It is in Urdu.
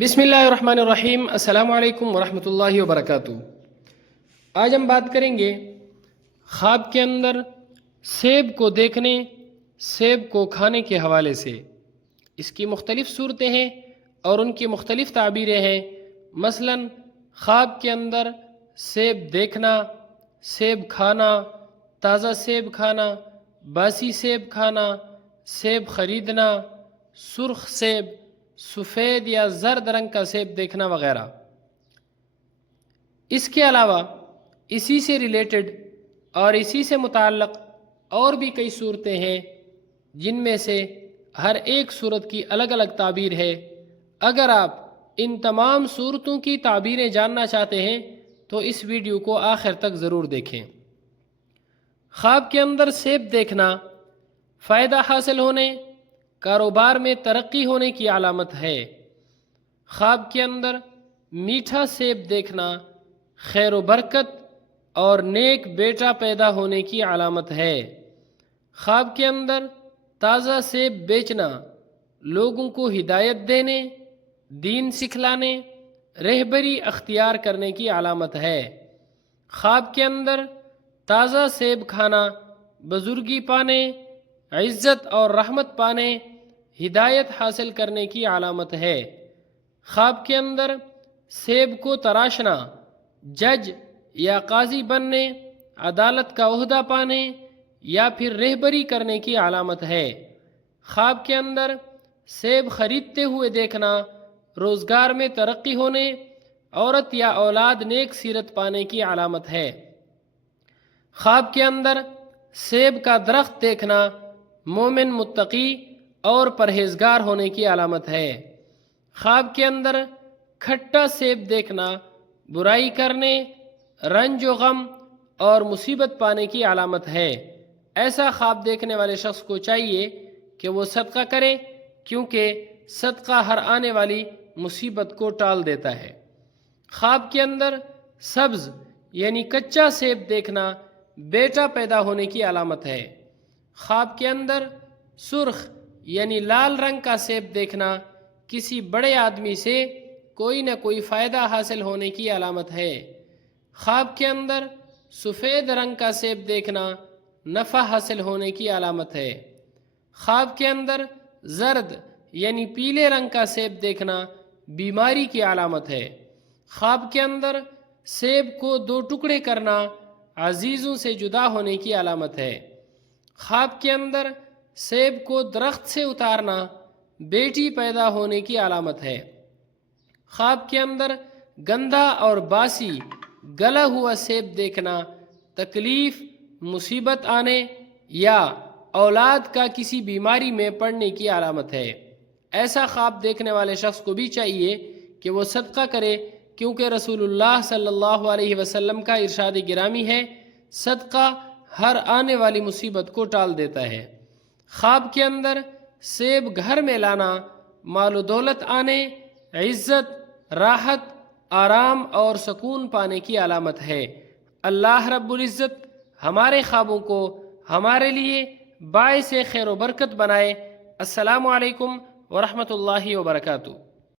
بسم اللہ الرحمن الرحیم۔ السلام علیکم ورحمۃ اللہ وبرکاتہ۔ آج ہم بات کریں گے خواب کے اندر سیب کو دیکھنے، سیب کو کھانے کے حوالے سے۔ اس کی مختلف صورتیں ہیں اور ان کی مختلف تعبیریں ہیں۔ مثلا خواب کے اندر سیب دیکھنا، سیب کھانا، تازہ سیب کھانا، باسی سیب کھانا، سیب خریدنا، سرخ سیب، سفید یا زرد رنگ کا سیب دیکھنا وغیرہ۔ اس کے علاوہ اسی سے ریلیٹڈ اور اسی سے متعلق اور بھی کئی صورتیں ہیں جن میں سے ہر ایک صورت کی الگ الگ تعبیر ہے۔ اگر آپ ان تمام صورتوں کی تعبیریں جاننا چاہتے ہیں تو اس ویڈیو کو آخر تک ضرور دیکھیں۔ خواب کے اندر سیب دیکھنا فائدہ حاصل ہونے، کاروبار میں ترقی ہونے کی علامت ہے۔ خواب کے اندر میٹھا سیب دیکھنا خیر و برکت اور نیک بیٹا پیدا ہونے کی علامت ہے۔ خواب کے اندر تازہ سیب بیچنا لوگوں کو ہدایت دینے، دین سکھلانے، رہبری اختیار کرنے کی علامت ہے۔ خواب کے اندر تازہ سیب کھانا بزرگی پانے، عزت اور رحمت پانے، ہدایت حاصل کرنے کی علامت ہے۔ خواب کے اندر سیب کو تراشنا جج یا قاضی بننے، عدالت کا عہدہ پانے یا پھر رہبری کرنے کی علامت ہے۔ خواب کے اندر سیب خریدتے ہوئے دیکھنا روزگار میں ترقی ہونے، عورت یا اولاد نیک سیرت پانے کی علامت ہے۔ خواب کے اندر سیب کا درخت دیکھنا مومن، متقی اور پرہیزگار ہونے کی علامت ہے۔ خواب کے اندر کھٹا سیب دیکھنا برائی کرنے، رنج و غم اور مصیبت پانے کی علامت ہے۔ ایسا خواب دیکھنے والے شخص کو چاہیے کہ وہ صدقہ کرے، کیونکہ صدقہ ہر آنے والی مصیبت کو ٹال دیتا ہے۔ خواب کے اندر سبز یعنی کچا سیب دیکھنا بیٹا پیدا ہونے کی علامت ہے۔ خواب کے اندر سرخ یعنی لال رنگ کا سیب دیکھنا کسی بڑے آدمی سے کوئی نہ کوئی فائدہ حاصل ہونے کی علامت ہے۔ خواب کے اندر سفید رنگ کا سیب دیکھنا نفع حاصل ہونے کی علامت ہے۔ خواب کے اندر زرد یعنی پیلے رنگ کا سیب دیکھنا بیماری کی علامت ہے۔ خواب کے اندر سیب کو دو ٹکڑے کرنا عزیزوں سے جدا ہونے کی علامت ہے۔ خواب کے اندر سیب کو درخت سے اتارنا بیٹی پیدا ہونے کی علامت ہے۔ خواب کے اندر گندا اور باسی گلا ہوا سیب دیکھنا تکلیف، مصیبت آنے یا اولاد کا کسی بیماری میں پڑنے کی علامت ہے۔ ایسا خواب دیکھنے والے شخص کو بھی چاہیے کہ وہ صدقہ کرے، کیونکہ رسول اللہ صلی اللہ علیہ وسلم کا ارشاد گرامی ہے، صدقہ ہر آنے والی مصیبت کو ٹال دیتا ہے۔ خواب کے اندر سیب گھر میں لانا مال و دولت آنے، عزت، راحت، آرام اور سکون پانے کی علامت ہے۔ اللہ رب العزت ہمارے خوابوں کو ہمارے لیے باعث خیر و برکت بنائے۔ السلام علیکم ورحمۃ اللہ وبرکاتہ۔